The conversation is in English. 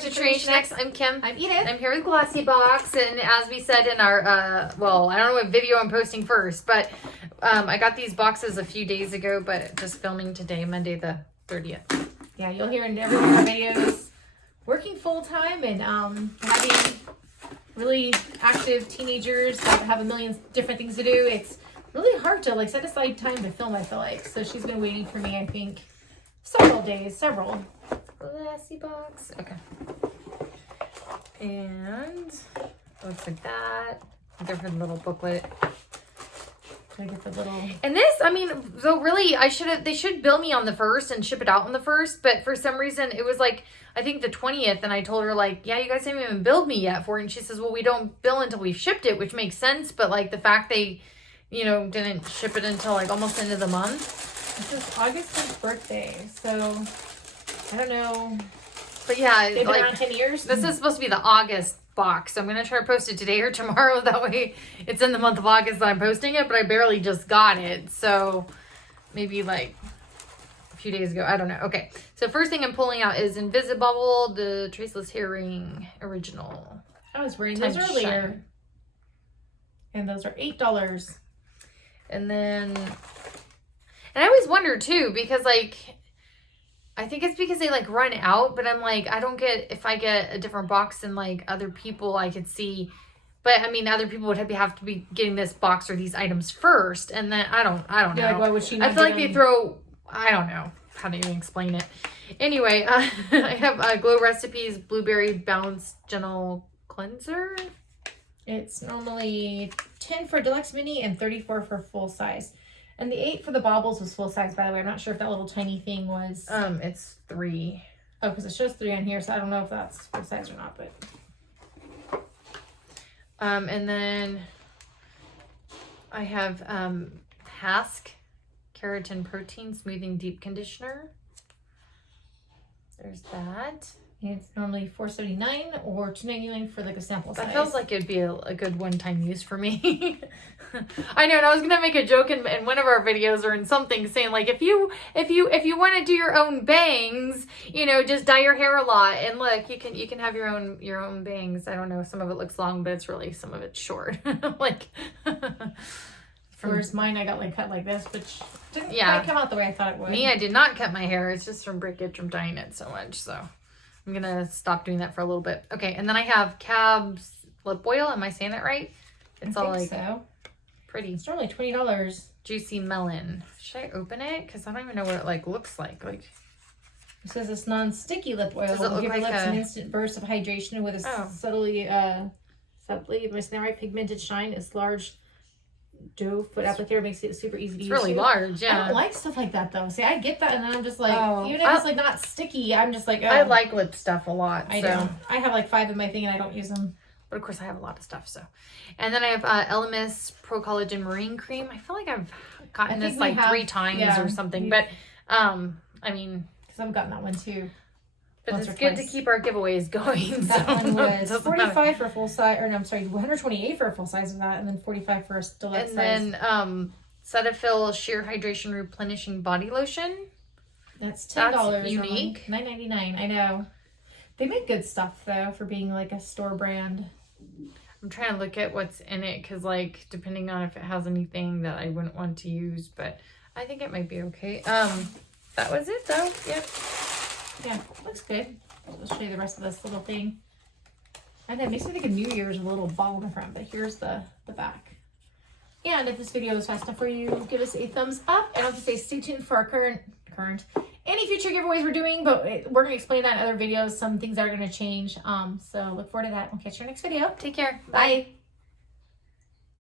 back to Traceless. I'm Kim. I'm Edith. I'm here with Glossybox, and as we said in our, well, I don't know what video I'm posting first, but I got these boxes a few days ago, but just filming today, Monday the 30th. Yeah, you'll hear in every one of our videos, working full-time and having really active teenagers that have a million different things to do. It's really hard to, like, set aside time to film, I feel like. So she's been waiting for me, I think, several days. Glossybox. Okay. And it looks like that. Different little booklet. I get the little... And this, I mean, so really, they should bill me on the 1st and ship it out on the 1st, but for some reason, it was like, I think the 20th, and I told her, like, yeah, you guys haven't even billed me yet for it, and she says, well, we don't bill until we've shipped it, which makes sense, but, like, the fact they, you know, didn't ship it until, like, almost end of the month. This is August's birthday, so, I don't know. But yeah, they've been like, around 10 years. This is supposed to be the August box. I'm going to try to post it today or tomorrow. That way it's in the month of August that I'm posting it, but I barely just got it. So maybe like a few days ago. I don't know. Okay. So first thing I'm pulling out is Invisible, the Traceless Hair Ring Original. I was wearing those earlier. And those are $8. And then, and I always wonder too, because like, I think it's because they like run out, but I'm like, I don't get, if I get a different box than like other people, I could see, but I mean, other people would have to be getting this box or these items first. And then I don't know. Like, why would she not I feel like they throw, I don't know how to even explain it. Anyway, I have Glow Recipes Blueberry Bounce Gentle Cleanser. It's normally 10 for deluxe mini and 34 for full size. And the 8 for the baubles was full size, by the way. I'm not sure if that little tiny thing was... It's 3. Oh, because it shows 3 on here, so I don't know if that's full size or not, but... And then I have Hask Keratin Protein Smoothing Deep Conditioner. There's that. It's normally $4.79 or $2.99 for like a sample size. That feels like it'd be a good one-time use for me. I know, and I was gonna make a joke in one of our videos or in something saying like, if you want to do your own bangs, you know, just dye your hair a lot, and look, you can have your own bangs. I don't know, some of it looks long, but it's really some of it's short. Like, whereas mine, I got like cut like this, which didn't quite come out the way I thought it would. Me, I did not cut my hair. It's just from breakage from dyeing it so much, so. I'm going to stop doing that for a little bit. Okay, and then I have Cab's lip oil. Am I saying that right? It's all like so. Pretty. It's normally $20. Juicy Melon. Should I open it? Because I don't even know what it like looks like. Like, it says it's non-sticky lip oil. Does it look give like your lips an instant burst of hydration with a subtly, if my snare pigmented shine. It's large doe foot applicator, makes it super easy to use. It's really large, yeah. I don't like stuff like that though. See, I get that, and then I'm just like, even if it's like not sticky, I'm just like, I like lip stuff a lot. I don't. I have like 5 in my thing, and I don't use them. But of course, I have a lot of stuff. So, and then I have Elemis Pro Collagen Marine Cream. I feel like I've gotten this like 3 times or something. But I mean, because I've gotten that one too. But it's good to keep our giveaways going. That one was $45 for a full size, or no, I'm sorry, $128 for a full size of that, and then $45 for a deluxe size. And then Cytophil Sheer Hydration Replenishing Body Lotion. That's $10. That's unique. $9.99. I know. They make good stuff though for being like a store brand. I'm trying to look at what's in it because, like, depending on if it has anything that I wouldn't want to use, but I think it might be okay. That was it though. Yep. Yeah, looks good. I'll show you the rest of this little thing. And it makes me think of New Year's with a little ball in the front, but here's the back. And if this video was fast enough for you, give us a thumbs up. And I'll just say stay tuned for our current, any future giveaways we're doing, but we're going to explain that in other videos. Some things are going to change. So look forward to that. We'll catch you in our next video. Take care. Bye.